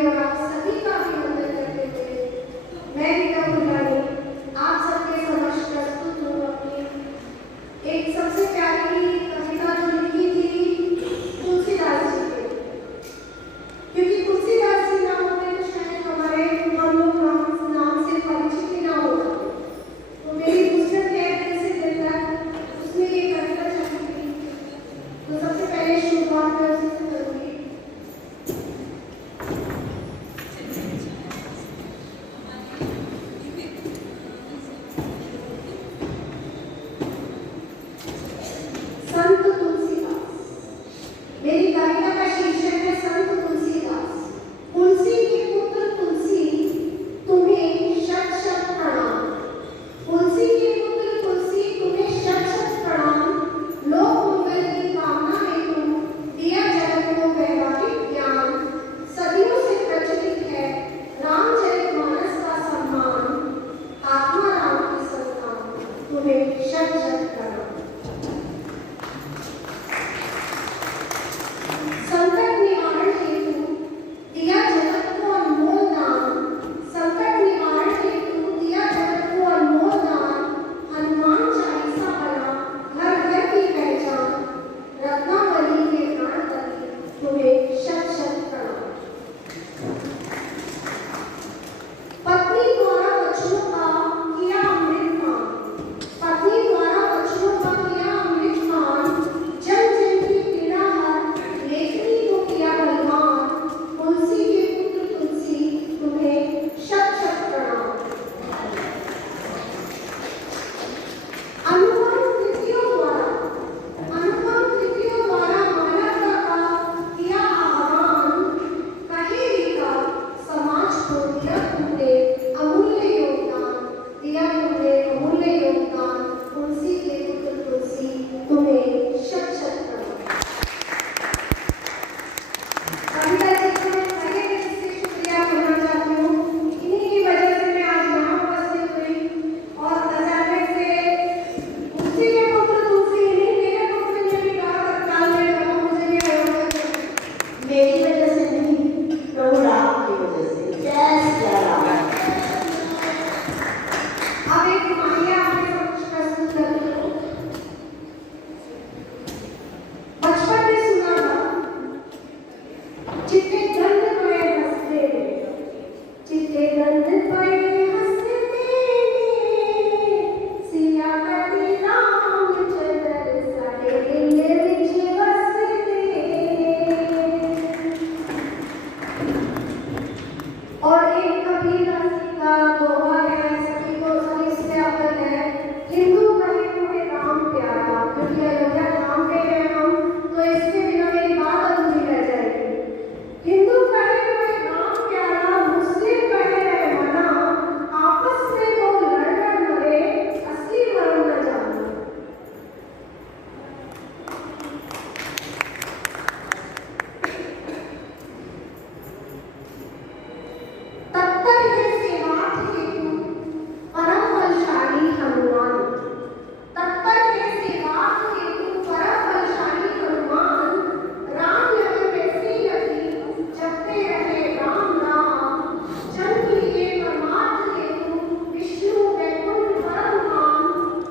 और आप सभी का अभिनंदन करते हुए मैं रीता गुरबानी आप सबके समक्ष प्रस्तुत हूँ अपनी एक सबसे प्यारी कविता जो लिखी थी तुलसीदास जी ने, क्योंकि तुलसीदास जी ना होते तो शायद हमारे हम लोग नाम से परिचित ही ना होते। तो मेरी पुस्तक है कैसे दिन तक उसमें ये कविता छपी थी, तो सबसे पहले शुरुआत मैं उसी से करूँगी। संत तुलसीदास, मेरी कविता का शीर्षक है संत तुलसीदास। तुलसी के पुत्र तुलसी तुम्हें शत शत प्रणाम। तुलसी के पुत्र तुलसी तुम्हें शत शत प्रणाम। लोक मंगल की कामना में तुम दिया जगत को वैवाहिक ज्ञान। सदियों से प्रचलित है रामचरितमानस का सम्मान। आत्मा राम की संतान तुम्हें शत शत प्रणाम। संकट निवारण हेतु दिया जगत को अनमोल दान। संकट निवारण हेतु दिया जगत को अनमोल दान। हनुमान चालीसा बना घर घर की पहचान। रत्नावली के प्राणपति तुम्हें शत शत प्रणाम। पत्नी द्वारा वचनों का किया अमृत पान। पत्नी द्वारा वचनों का किया अमृत पान। जन जन की पीड़ा हर लेखनी को किया बलवान। तुलसी के पुत्र तुलसी तुम्हें शत शत प्रणाम। अनुपम कृतियों द्वारा मानवता का किया आह्वान। कहे रीता समाज को दिया तुमने अमूल्य योगदान। दिया तुमने अमूल्य योगदान। तुलसी के पुत्र तुलसी तुम्हें शत शत प्रणाम। कविता जी को मैं पहले भी इससे शुक्रिया करना चाहती हूँ। इन्हीं की वजह से मैं आज यहाँ उपस्थित हुई और अचानक से तुलसी के पुत्र तुलसी नहीं मेरे पुत्र ने भी कहा तत्काल में कहा मुझे भी अयोध्या में। मेरी वजह से नहीं, प्रभु राम की वजह से। जय श्री राम। अब एक कहानी आपके समक्ष प्रस्तुत करती हूँ। बचपन में सुना था चिट्टे गंध पड़े हंसते में। चिट्टे गंध पड़े हंसते में। सिया कटी राम चंद्र साडे दिल विच वसते। और एक कबीर दास का दोहा है, सभी को सभी इससे अवगत है। हिंदू कहे तुम्हें राम प्यारा, क्योंकि अयोध्या धाम पे हैं हम, तो इसके बिना मेरी बात अधूरी रह जाएगी। हिंदू कहे तुम्हें राम प्यारा, मुस्लिम कहे है मना। आपस में तो लड़कर मरे, असली मरण न जाना। तत्पर है सेवार्थ हेतु परम बलशाली हनुमान। तत्पर है सेवार्थ हेतु परम बलशाली हनुमान। राम लगन वैसी लगी जपते रहे राम नाम। जन के लिए परमार्थ हेतु विष्णु वैकुंठ परम धाम।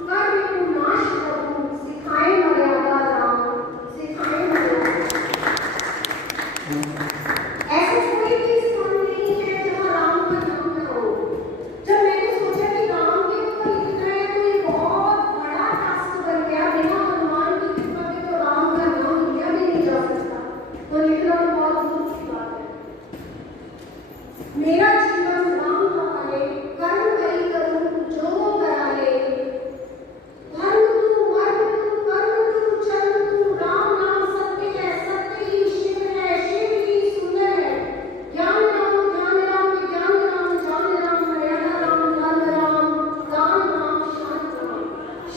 कर विपुल नाश प्रभु सिखाए मर्यादा राम। सिखाए मर्यादा। ऐसा कोई भी स्थान नहीं है जहाँ राम का नाम न हो। जब मैंने सोचा कि राम के ऊपर लिखना है तो ये बहुत बड़ा टास्क बन गया। बिना हनुमान की कृपा के तो राम का नाम लिया भी नहीं जा सकता, तो लिखना तो बहुत दूर की बात है। मेरा जीवन राम का पाले, कर्म करी करूं जो कराले। धर्म तू वर्म तू कर्म तू चरण तू। राम नाम सत्य है, सत्य ही शिव है, शिव ही सुंदर है। ज्ञान राम ज्ञान राम, विज्ञान राम, जान राम, मर्यादा राम, धर्म राम, दान राम, शांत राम।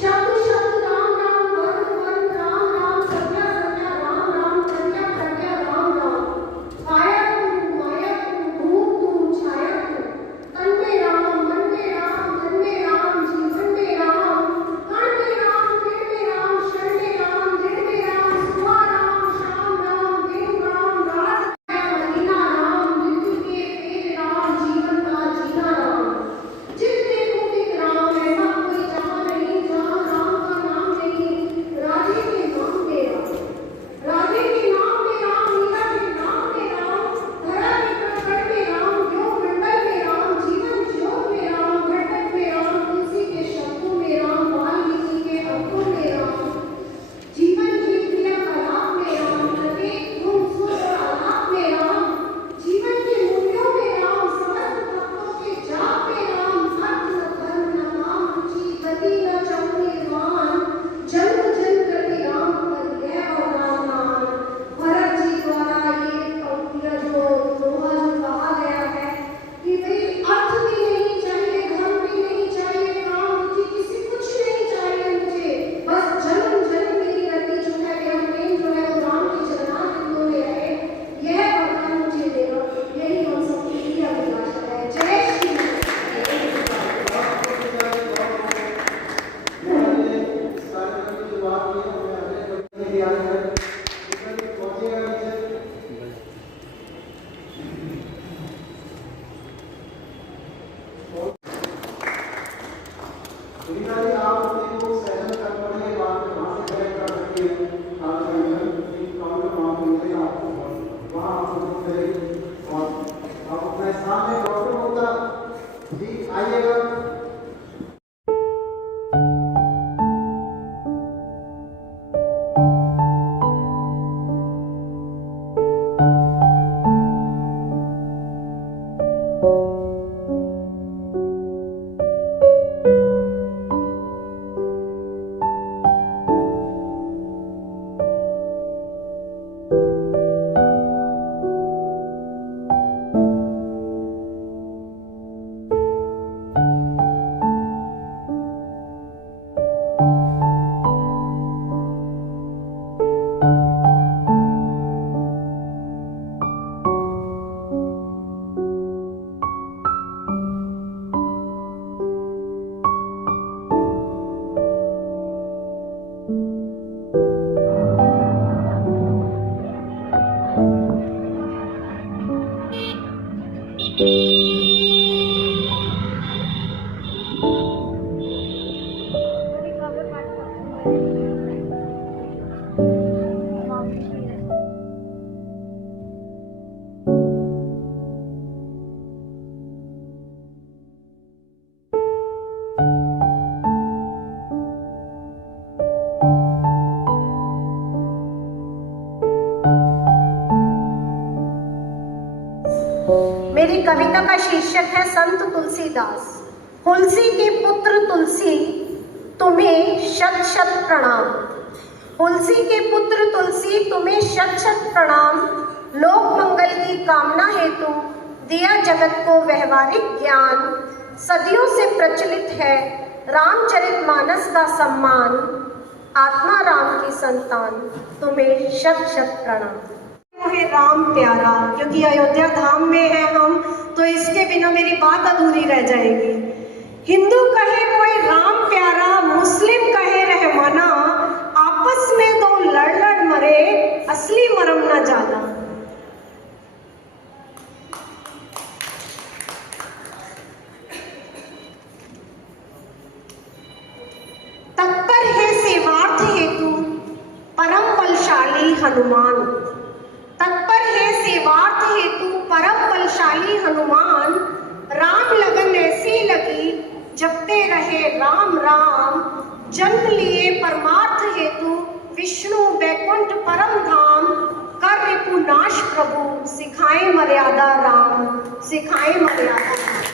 शब्द शब्द राम राम, वर्ण वर्ण राम राम, संज्ञा संज्ञा राम राम, प्रज्ञा प्रज्ञा राम राम। काया तू माया तू, धूप तू छाया सुनीता जी आप अपने को सेशन कर पड़े बात वहाँ से करेक्ट कर सकते हैं। आप काउंटर वहाँ मिलते हैं आपको वहाँ आप सबको करेंगे और आप अपने सामने डॉक्टर होता जी आइएगा। मेरी कविता का शीर्षक है संत तुलसीदास। तुलसी के पुत्र तुलसी तुम्हें शत शत प्रणाम। तुलसी के पुत्र तुलसी तुम्हें शत शत प्रणाम। लोक मंगल की कामना हेतु दिया जगत को व्यवहारिक ज्ञान। सदियों से प्रचलित है रामचरितमानस का सम्मान। आत्मा राम की संतान तुम्हें शत शत प्रणाम। है राम प्यारा, क्योंकि अयोध्या धाम में है हम, तो इसके बिना मेरी बात अधूरी रह जाएगी। हिंदू कहे कोई राम प्यारा, मुस्लिम कहे रहमाना, आपस में दो लड़ लड़ मरे, असली मरम न जाना। तत्पर है सेवार्थ हेतु परम बलशाली हनुमान। तत्पर है सेवार्थ हेतु परम बलशाली हनुमान। राम लगन ऐसी लगी जपते रहे राम राम। जन्म लिए परमार्थ हेतु विष्णु बैकुंठ परम धाम। कर रिपु नाश प्रभु सिखाए मर्यादा राम, सिखाए मर्यादा।